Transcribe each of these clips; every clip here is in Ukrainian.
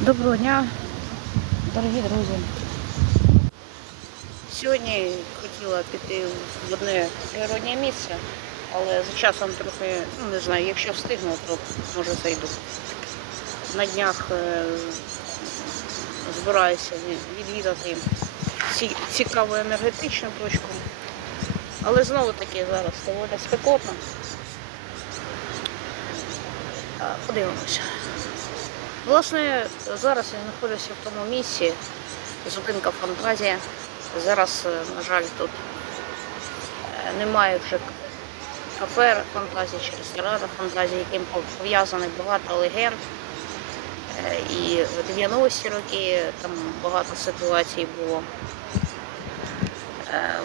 Доброго дня, дорогі друзі. Сьогодні хотіла піти в одне природне місце, але за часом трохи, ну не знаю, якщо встигну, то може зайду. На днях е, збираюся відвідати цікаву енергетичну точку. Але знову таки зараз доволі спекотно. Подивимося. Власне, зараз я знаходжуся в тому місці, зупинка фантазія. Зараз, е, на жаль, тут е, немає вже кафе фантазії чи ресторана фантазії, яким пов'язаних багато легенд. Е, І в 90-ті роки там багато ситуацій було.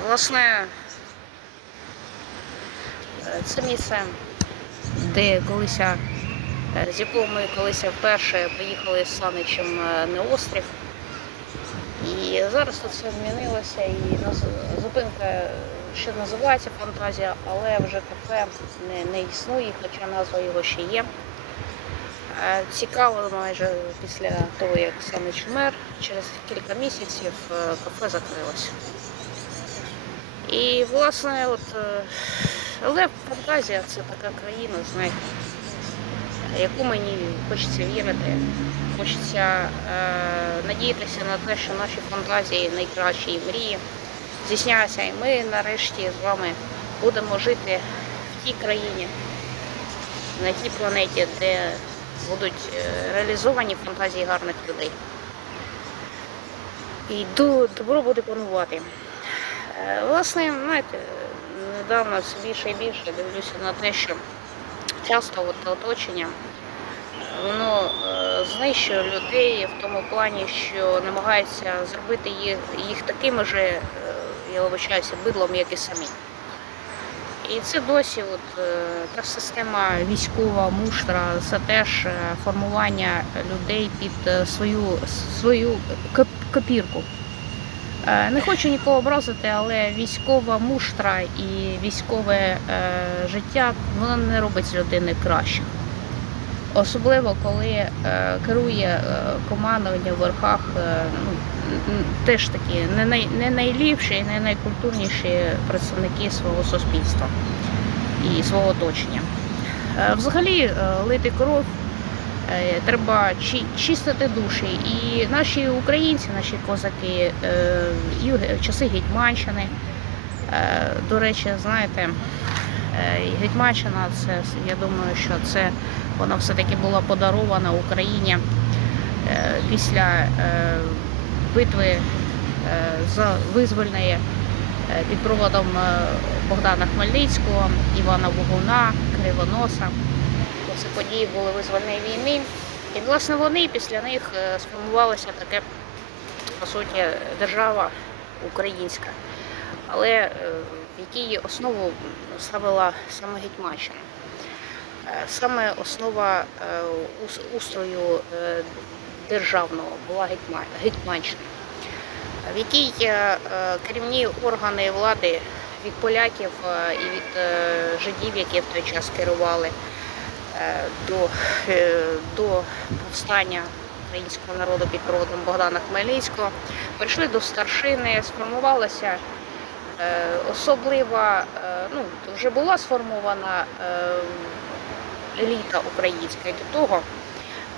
Власне, це місце, де колись з якого ми колись вперше поїхали з Саничем е, на острів. І зараз тут все змінилося і зупинка ще називається фантазія, але вже кафе не, не існує, хоча назва його ще є. Е, Цікаво, майже після того, як Санич вмер, через кілька місяців е, кафе закрилося. І власне, от, е, але фантазія це така країна, знаєте яку мені хочеться вірити. Хочеться е, надіятися на те, що наші фантазії найкращі і мрії здійсняються, і ми нарешті з вами будемо жити в тій країні, на тій планеті, де будуть е, реалізовані фантазії гарних людей. І добро буде панувати. Е, Власне, знаєте, недавно все більше і більше дивлюся на те, що часто от оточення воно е, знищує людей в тому плані, що намагається зробити їх, їх такими же, е, я вибачаюся, бидлом, як і самі. І це досі от, е, та система військова, муштра, це теж формування людей під свою, свою коп- копірку. Е, Не хочу нікого образити, але військова муштра і військове е, життя воно не робить з людини краще. Особливо коли е, керує командування в верхах, ну, теж такі не, най, не найліпші, і не найкультурніші представники свого суспільства і свого оточення. Взагалі, лити кров Треба чи- чистити душі. І наші українці, наші козаки, е, і часи Гетьманщини. е, До речі, знаєте, е, Гетьманщина, це я думаю, що це вона все-таки була подарована Україні е, після е, битви е, за визвольної е, під проводом е, Богдана Хмельницького, Івана Богуна, Кривоноса. Ці події були визвольної війни. І, власне, вони після них е, сформувалася таке, по суті, держава українська, але е, в якій основу ставила саме Гетьманщина. Е, Саме основа устрою державного була Гетьманщина, в якій керівні органи влади від поляків і від жидів, які в той час керували, до, е, до повстання українського народу під проводом Богдана Хмельницького, прийшли до старшини, сформувалася е, особлива, е, ну, вже була сформована е, еліта українська і до того.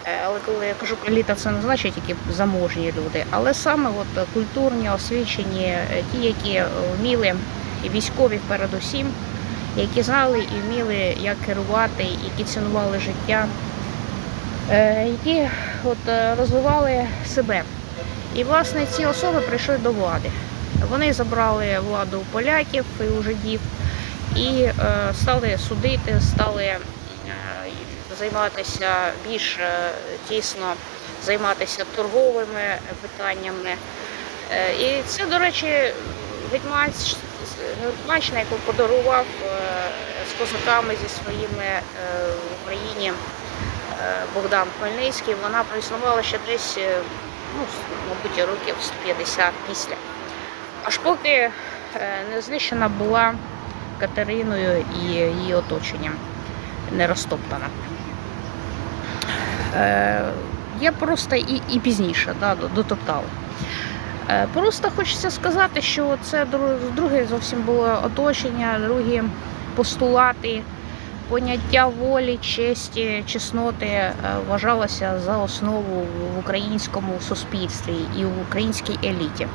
Е, Але коли я кажу еліта, це не значить тільки заможні люди, але саме от е, культурні, освічені, е, ті, які е, вміли, і військові передусім, які знали і вміли, як керувати, які цінували життя, е, які от, е, розвивали себе. І власне ці особи прийшли до влади. Вони забрали владу у поляків і у жидів і е, стали судити, стали займатися більш тісно займатися торговими питаннями. І це, до речі, Гетьманщина, яку подарував е, з козаками зі своїми е, в Україні е, Богдан Хмельницький, вона проіснувала ще десь, ну, мабуть, років 150 після. Аж поки не знищена була Катериною і її оточенням, не розтоптана. Я просто і, і пізніше да, до- дотоптала. Е, Просто хочеться сказати, що це друге зовсім було оточення, другі постулати, поняття волі, честі, чесноти е, вважалося за основу в українському суспільстві і в українській еліті,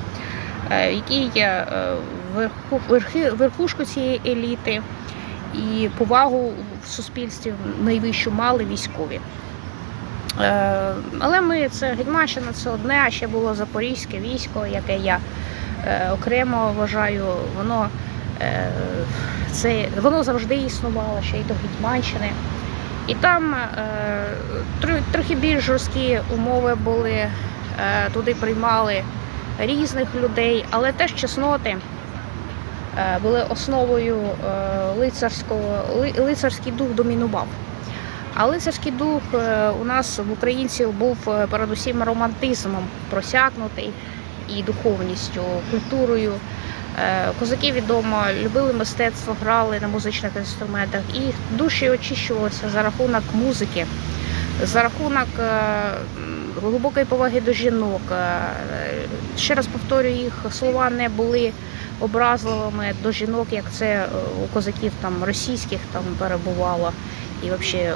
е, які є е, верхушку цієї еліти і повагу в суспільстві найвищу мали військові. Е, Але ми це Гетьманщина, це одне, а ще було запорізьке військо, яке я е, окремо вважаю, воно, е, це, воно завжди існувало ще й до Гетьманщини. І там трохи більш жорсткі умови були, туди приймали різних людей, але теж чесноти були основою лицарського, лицарський дух домінував. А лицарський дух е, у нас в українців був е, передусім романтизмом просякнутий і духовністю, культурою. Е, Козаки відомо любили мистецтво, грали на музичних інструментах, і їх душі очищувалися за рахунок музики, за рахунок глибокої поваги до жінок. Ще раз повторюю, їх слова не були образливими до жінок, як це у козаків там російських там перебувало і взагалі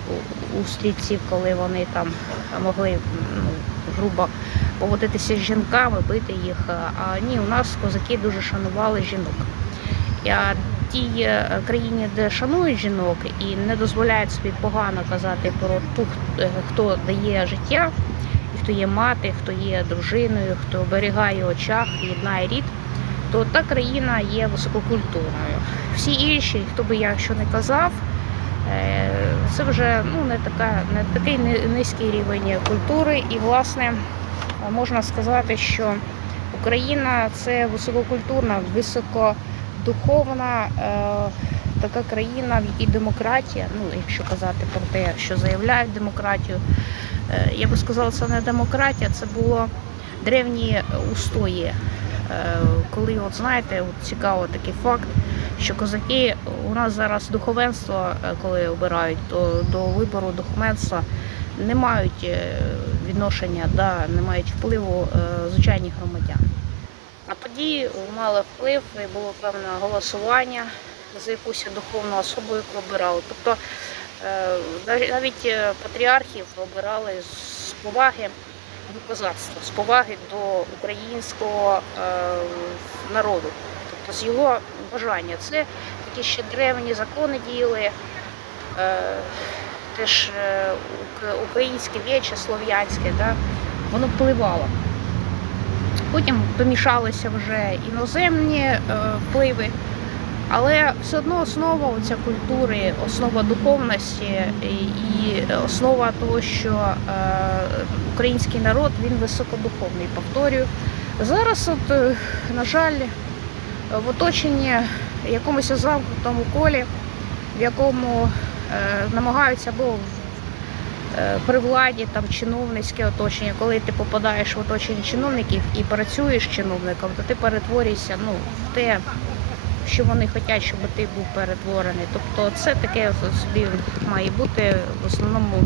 у, стрільців, коли вони там могли ну, грубо поводитися з жінками, бити їх. А ні, у нас козаки дуже шанували жінок. А тій е, країні, де шанують жінок і не дозволяють собі погано казати про ту, е, хто дає життя, і хто є мати, хто є дружиною, хто оберігає очах, єднає рід, то та країна є висококультурною. Всі інші, хто би я що не казав, Це вже ну, не, така, не такий низький рівень культури, і, власне, можна сказати, що Україна це висококультурна, високодуховна е, така країна, в якій демократія, ну, якщо казати про те, що заявляють демократію, е, я би сказала, це не демократія, це було древні устої. Е, Коли, от знаєте, от цікаво такий факт, що козаки у нас зараз духовенство, е, коли обирають, то до вибору духовенства не мають е, відношення, да, не мають впливу е, звичайні громадяни. А тоді мали вплив і було певне голосування за якусь духовну особу, яку обирали. Тобто навіть- патріархів обирали з поваги до козацтва, з поваги до українського народу тобто з його бажання. Це такі ще древні закони діяли, е, теж е, українське віче, слов'янське, да, воно впливало. Потім помішалися вже іноземні е, впливи, але все одно основа ця культури, основа духовності і, основа того, що український народ він високодуховний. Повторюю. Зараз, от, на жаль, в оточенні якомусь замкнутому колі, в якому е, намагаються або е, при владі там чиновницьке оточення, коли ти попадаєш в оточення чиновників і працюєш чиновником, то ти перетворюєшся ну, в те, що вони хочуть, щоб ти був перетворений. Тобто це таке собі має бути в основному,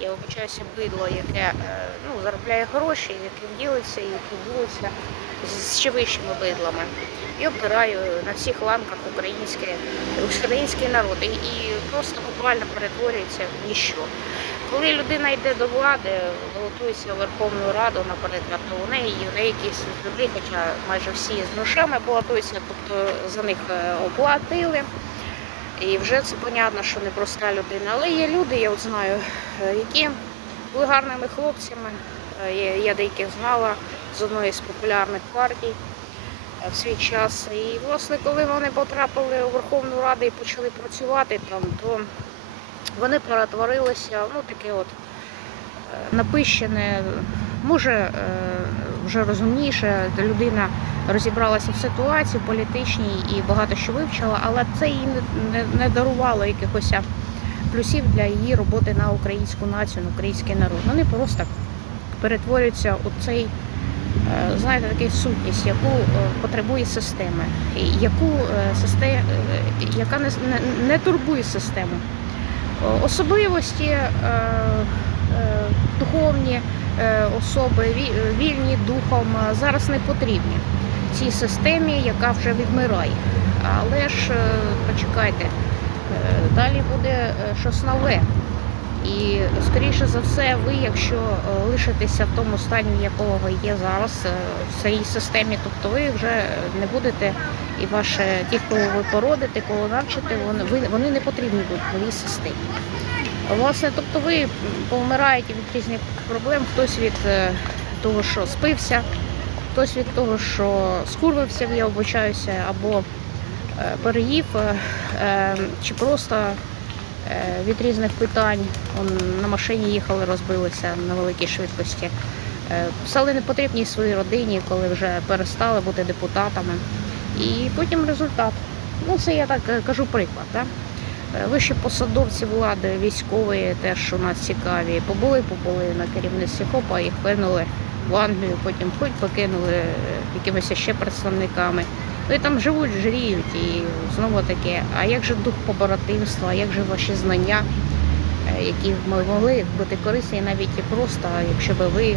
я вибачаюся, бидло, яке е, ну, заробляє гроші, яким ділиться, яке ділиться з ще вищими бидлами. І обираю на всіх ланках українське, український народ. І, і просто буквально перетворюється в ніщо. Коли людина йде до влади, балотується в Верховну Раду, наприклад, то у неї є деякі люди, хоча майже всі з грошами балотуються, тобто за них е, оплатили. І вже це понятно, що не проста людина. Але є люди, я от знаю, е, які були гарними хлопцями. Е, я деяких знала з одної з популярних партій е, в свій час. І власне, коли вони потрапили у Верховну Раду і почали працювати там, то вони перетворилися, ну таке от е, напищене, може е, вже розумніше, людина розібралася в ситуації політичній і багато що вивчила, але це їй не, не, не дарувало якихось плюсів для її роботи на українську націю, на український народ. Вони просто перетворюються у цей, знаєте, таку сутність, яку е, потребує системи, яку е, е, яка не, не, турбує систему. Особливості е, духовні е, особи, е, вільні духом, е, зараз не потрібні цій системі, яка вже відмирає. Але ж е, почекайте, е, далі буде е, щось нове. І скоріше за все, ви, якщо е, лишитеся в тому стані, якого ви є зараз е, в цій системі, тобто ви вже не будете, і ваші ті, кого ви породите, кого навчите, вони, вони не потрібні будуть новій системі. Власне, тобто ви помираєте від різних проблем, хтось від е, того, що спився, хтось від того, що скурвився, я обучаюся, або переїв, чи просто від різних питань. Он, на машині їхали, розбилися на великій швидкості. Е, Стали непотрібні своїй родині, коли вже перестали бути депутатами. І потім результат. Ну, це я так е, кажу приклад. Да? Е, Вищі посадовці влади, військові теж у нас цікаві. Побули, побули на керівництві ХОПа, їх кинули в Англію, потім хоч покинули е, якимись ще представниками. Ну і там живуть, жиріють і знову таке. А як же дух побратимства, як же ваші знання, е, які ми могли бути корисні навіть і просто, якщо б ви е,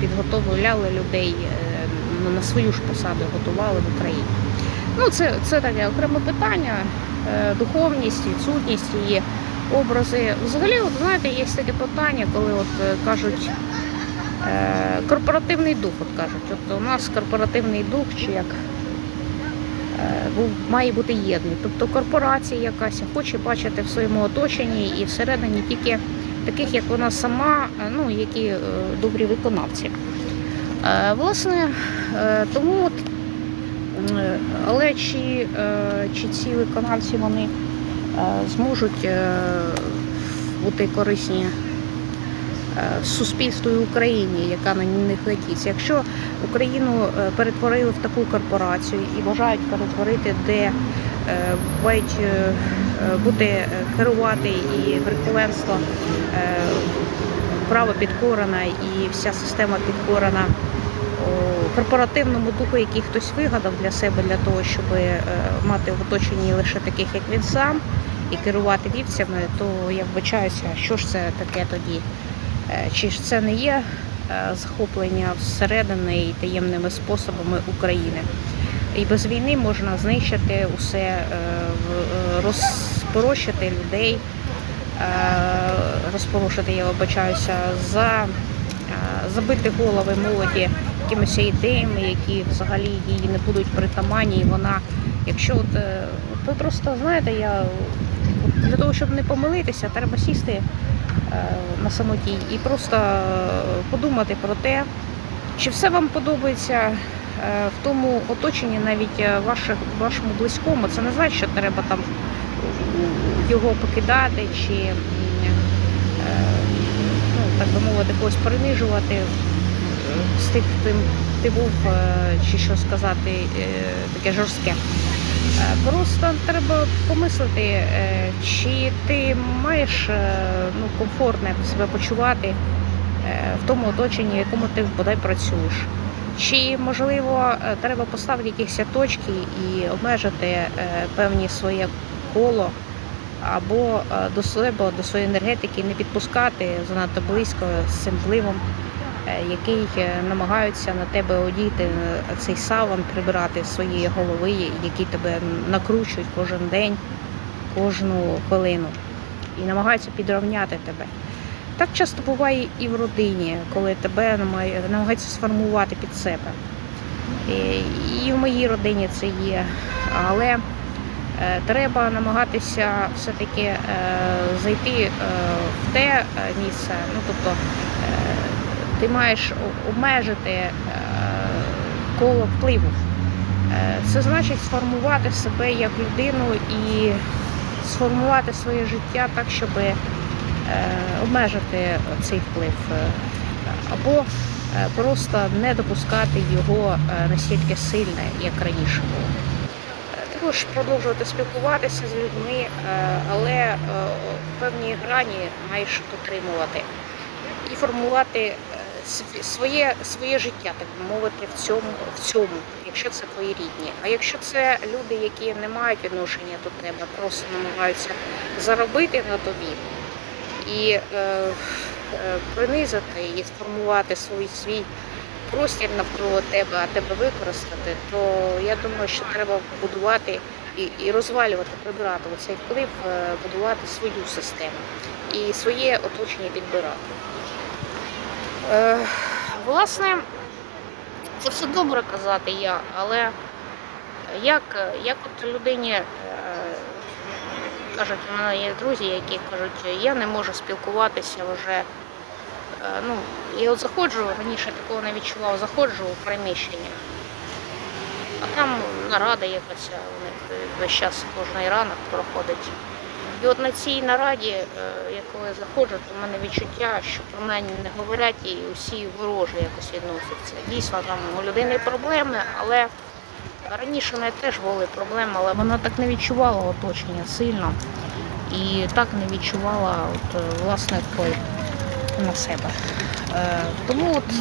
підготовляли людей е, ну, на свою ж посаду, готували в Україні. Ну, це, це таке окреме питання. Духовність, відсутність її, образи. Взагалі, от знаєте, є таке питання, коли от кажуть корпоративний дух, от кажуть, от у нас корпоративний дух, чи як має бути єдний. Тобто корпорація якась хоче бачити в своєму оточенні і всередині тільки таких, як вона сама, е, ну, які е, добрі виконавці. Е, Власне, е, тому от Е, Але чи, е, чи ці виконавці вони е, зможуть е, бути корисні е, суспільству і Україні, яка на них летить? Якщо Україну е, перетворили в таку корпорацію і бажають перетворити, де е, мають е, е, бути е, керувати і верховенство е, право підкорена і вся система підкорена корпоративному духу, який хтось вигадав для себе, для того, щоб е, мати в оточенні лише таких, як він сам, і керувати вівцями, то я вбачаюся, що ж це таке тоді? Е, Чи ж це не є е, захоплення всередини і таємними способами України? І без війни можна знищити усе, е, розпорощити людей, розпорушити, я вибачаюся, за забити голови молоді якимись ідеями, які взагалі їй не будуть притаманні. І вона, якщо от, ви просто знаєте, я для того, щоб не помилитися, треба сісти на самоті і просто е, подумати про те, чи все вам подобається е, в тому оточенні, навіть е, ваших, вашому близькому. Це не значить, що треба там його покидати чи е, ну, так би мовити, когось принижувати е, з тих, ким ти був, е, чи що сказати, е, таке жорстке. Е, Просто треба помислити, е, чи ти маєш е, ну, комфортно себе почувати в тому оточенні, в якому ти бодай працюєш. Чи можливо треба поставити якісь точки і обмежити певні своє коло або до себе, до своєї енергетики не підпускати занадто близько з цим впливом, який е, намагаються на тебе одіти е, цей саван, прибирати з своєї голови, які тебе накручують кожен день, кожну хвилину і намагаються підрівняти тебе. Так часто буває і в родині, коли тебе намагаються сформувати під себе. І- в моїй родині це є. Але е, треба намагатися все-таки е, зайти е, в те е, місце. Ну, тобто е, ти маєш обмежити е, коло впливу. Е, Це значить сформувати себе як людину і сформувати своє життя так, щоб е, обмежити цей вплив. Або просто не допускати його настільки сильне, як раніше було. Також продовжувати спілкуватися з людьми, але певні грані маєш дотримувати і формувати своє, своє життя, так би мовити, в цьому, в цьому, якщо це твої рідні. А якщо це люди, які не мають відношення до тебе, просто намагаються заробити на тобі і е, е, принизити і сформувати свій свій простір навколо тебе, а тебе використати, то я думаю, що треба будувати і, і розвалювати, прибирати цей вплив, е, будувати свою систему і своє оточення підбирати. Е, власне, це все добре казати я, але як, як от людині е, кажуть, у мене є друзі, які кажуть, я не можу спілкуватися вже. е, Ну, я от заходжу, раніше такого не відчував, заходжу у приміщення, а там нарада якась у них весь час кожний ранок проходить. І от на цій нараді, е, я коли заходжу, то в мене відчуття, що про мене не говорять і усі вороже якось відносяться. Дійсно, там у людини проблеми, але раніше в неї теж були проблеми, але вона так не відчувала оточення сильно і так не відчувала от, е, власне вплив на себе. Е, Тому от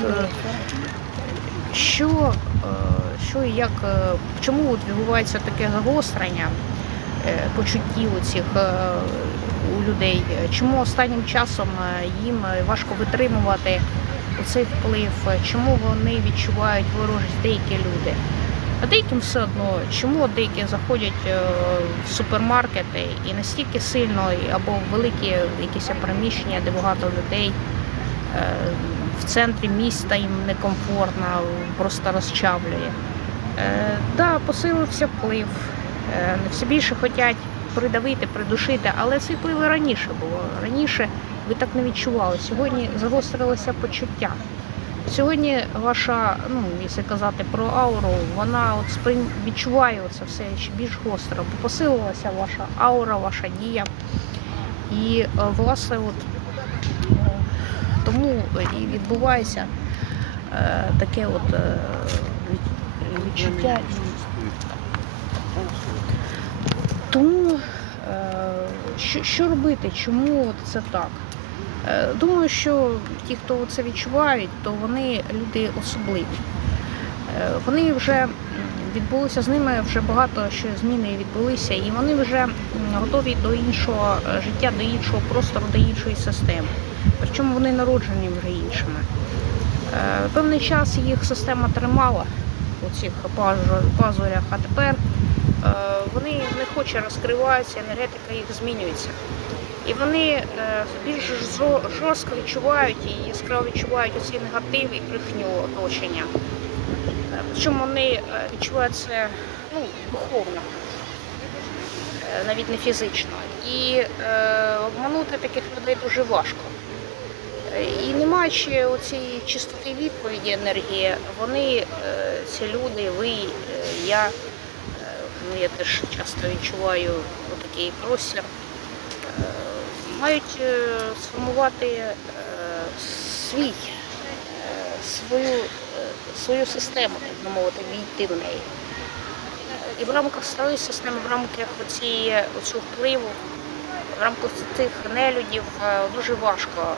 що, що і як, чому от відбувається таке загострення почуттів цих у людей? Чому останнім часом е, їм е, важко витримувати цей вплив? Чому вони відчувають ворожість деякі люди? А деяким все одно, чому деякі заходять е, в супермаркети і настільки сильно або в великі якісь приміщення, де багато людей е, в центрі міста їм некомфортно, просто розчавлює. Е, да, посилився вплив. Е, все більше хочуть придавити, придушити, але цей вплив раніше було. Раніше ви так не відчували. Сьогодні загострилося почуття. Сьогодні ваша, ну, якщо казати про ауру, вона от сприйм... відчуває це все ще більш гостро, бо посилилася ваша аура, ваша дія. І е, власне, от тому і відбувається е, таке от відчуття. Тому е, що, що робити? Чому це так? Е, Думаю, що ті, хто це відчувають, то вони люди особливі. Е, Вони вже м, відбулося з ними вже багато що зміни відбулися, і вони вже готові до іншого життя, до іншого простору, до іншої системи. Причому вони народжені вже іншими. Певний час їх система тримала у цих пазурях, а тепер вони не хоче розкриваються, енергетика їх змінюється. І вони е, більш жорстко відчувають і яскраво відчувають оцей негатив і брехню оточення. Е, Причому вони е, відчувають це ну, духовно, е, навіть не фізично. І е, обманути таких людей дуже важко. Е, І не маючи оцієї чистоти відповіді енергії, вони, е, ці люди, ви, е, я, е, ну, я теж часто відчуваю такий простір, е, мають е, сформувати е, свій, свою, свою систему, так би мовити, війти в неї. І в рамках старої системи, в рамках оцього впливу, в рамках цих нелюдів дуже важко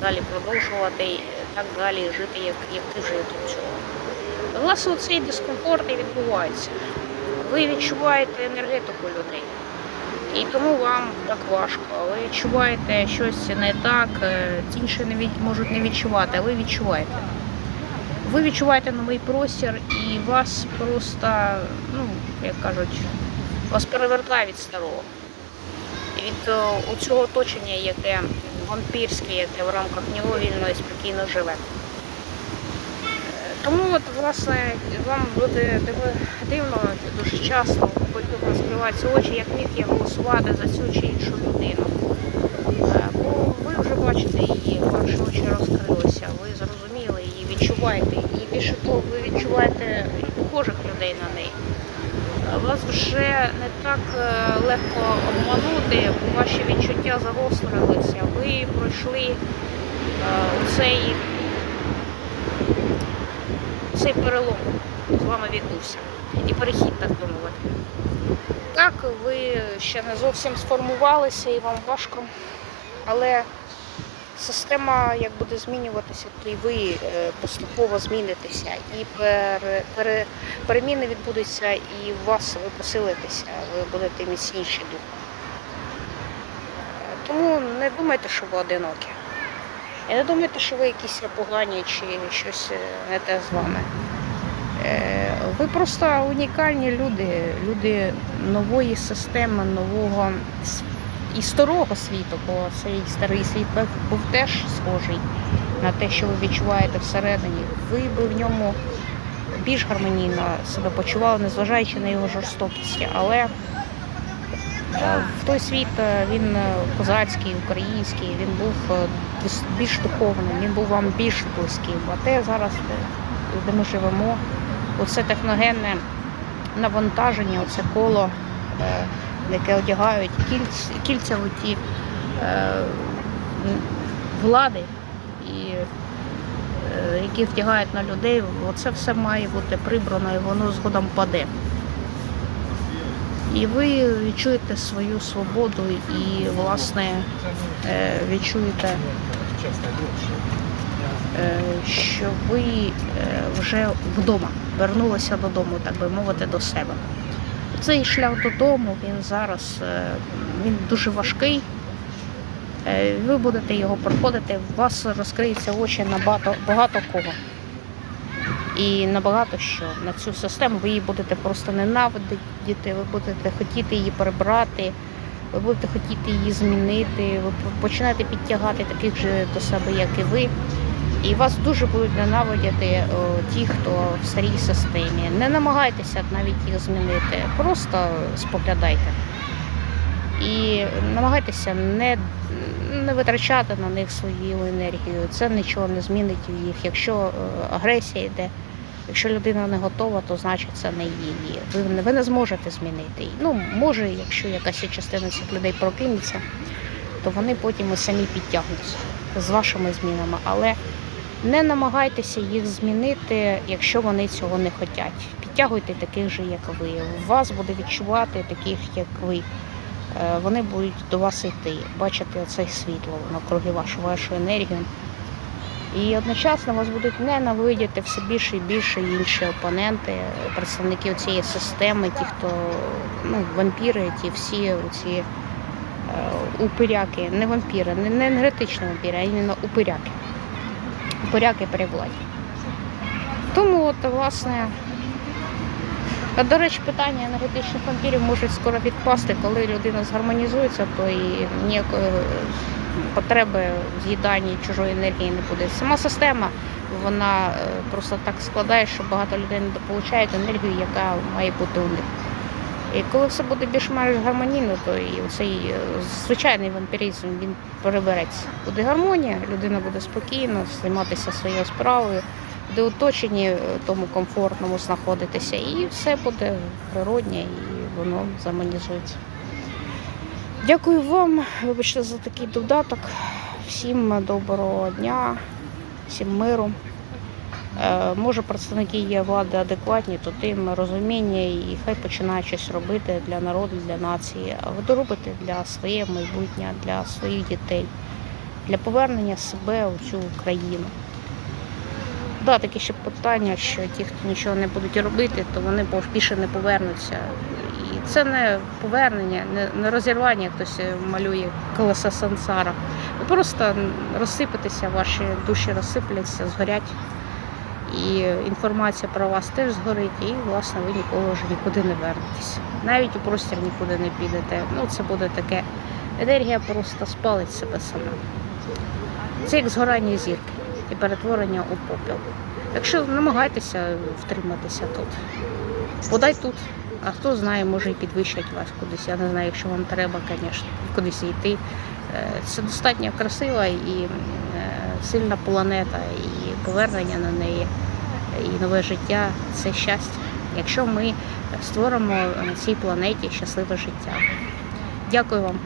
далі продовжувати і так далі жити, як, як ти жив до цього. Власне, цей дискомфорт і відбувається. Ви відчуваєте енергетику людей. І тому вам так важко. Ви відчуваєте щось не так, е, інші не від, можуть не відчувати, а ви відчуваєте. Ви відчуваєте новий простір і вас просто, ну, як кажуть, вас перевертає від старого. Від е, цього оточення, яке вампірське, яке в рамках нього вільно і спокійно живе. Тому от, власне, вам буде дивно дуже часто, коли розкриваються очі, як міг я голосувати за цю чи іншу людину. Е, Бо ви вже бачите її, ваші очі розкрилися, ви зрозуміли її, відчуваєте. І більше того, ви відчуваєте похожих людей на неї. Е, Вас вже не так е, легко обманути, бо ваші відчуття загострилися. Ви пройшли цей, цей перелом з вами відбувся. І перехід, так би мовити. Так, ви ще не зовсім сформувалися і вам важко, але система як буде змінюватися, то і ви е, поступово змінитеся, і пере, пере, переміни відбудуться, і у вас ви посилитеся, ви будете міцніші духом. Е, Тому не думайте, що ви одинокі. І не думайте, що ви якісь погані чи щось е, не те з вами. Е, Ви просто унікальні люди, люди нової системи, нового і старого світу, бо цей старий світ був- теж схожий на те, що ви відчуваєте всередині. Ви би в ньому більш гармонійно себе почували, незважаючи на його жорстокість. Але в той світ е, він е, козацький, український, він був е, більш- духовним, він був вам більш близьким. А те зараз, де- ми живемо, оце техногенне навантаження, оце коло, е, яке одягають кільця, кільця оті е, влади, і, е, які втягають на людей, оце все має бути прибрано і воно згодом паде. І ви відчуєте свою свободу і, власне, е, відчуєте, е, що ви е, вже вдома вернулися додому, так би мовити, до себе. Цей шлях додому, він зараз він дуже важкий. Ви будете його проходити, у вас розкриються очі на багато, багато кого. І на багато що на цю систему ви її будете просто ненавидіти, ви будете хотіти її прибрати, ви будете хотіти її змінити, ви починаєте підтягати таких же до себе, як і ви. І вас дуже будуть ненавидіти о, ті, хто в старій системі. Не намагайтеся навіть їх змінити, просто споглядайте. І намагайтеся не, не витрачати на них свою енергію. Це нічого не змінить в їх. Якщо е, агресія йде, якщо людина не готова, то значить це не її. Ви, ви не зможете змінити її. Ну, може, якщо якась частина цих людей прокинеться, то вони потім і самі підтягнуться з вашими змінами. Але не намагайтеся їх змінити, якщо вони цього не хочуть. Підтягуйте таких же, як ви. Вас буде відчувати таких, як ви. Е, Вони будуть до вас йти, бачити оце світло навкруги вашу, вашу енергію. І одночасно вас будуть ненавидіти все більше і більше інші опоненти, представники цієї системи, ті, хто ну, вампіри, ті всі ці е, упиряки, не вампіри, не, не енергетичні вампіри, а іменно упиряки. Упиряки при владі. Тому от, власне, до речі, питання енергетичних вампірів можуть скоро відпасти, коли людина згармонізується, то і ніякої е, потреби в з'їданні чужої енергії не буде. Сама система вона е, просто так складає, що багато людей не дополучають енергію, яка має бути у них. І коли все буде більш-менш гармонійно, то і цей звичайний вампіризм він перебереться. Буде гармонія, людина буде спокійно займатися своєю справою, буде оточенні е, тому комфортному знаходитися, і все буде природнє і воно замонізується. Дякую вам, вибачте за такий додаток. Всім доброго дня, всім миру. Е, Може, представники є влади адекватні, то тим розуміння і хай починають щось робити для народу, для нації. А ви доробите для своє майбутнє, для своїх дітей, для повернення себе у цю країну. Да, таке ще питання, що ті, хто нічого не будуть робити, то вони більше не повернуться. І це не повернення, не, розірвання, як хтось малює колеса сансара. Ви просто розсипетеся, ваші душі розсипляться, згорять. І інформація про вас теж згорить, і власне ви ніколи вже нікуди не вернетесь. Навіть у простір нікуди не підете. Ну, це буде таке. Енергія просто спалить себе сама. Це як згорання зірки і перетворення у попіл. Якщо намагайтеся втриматися тут, подай тут. А хто знає, може і підвищать вас кудись. Я не знаю, якщо вам треба, звісно, кудись йти. Е, Це достатньо красива і е, сильна планета, і повернення на неї, і нове життя це щастя. Якщо ми створимо на цій планеті щасливе життя. Дякую вам.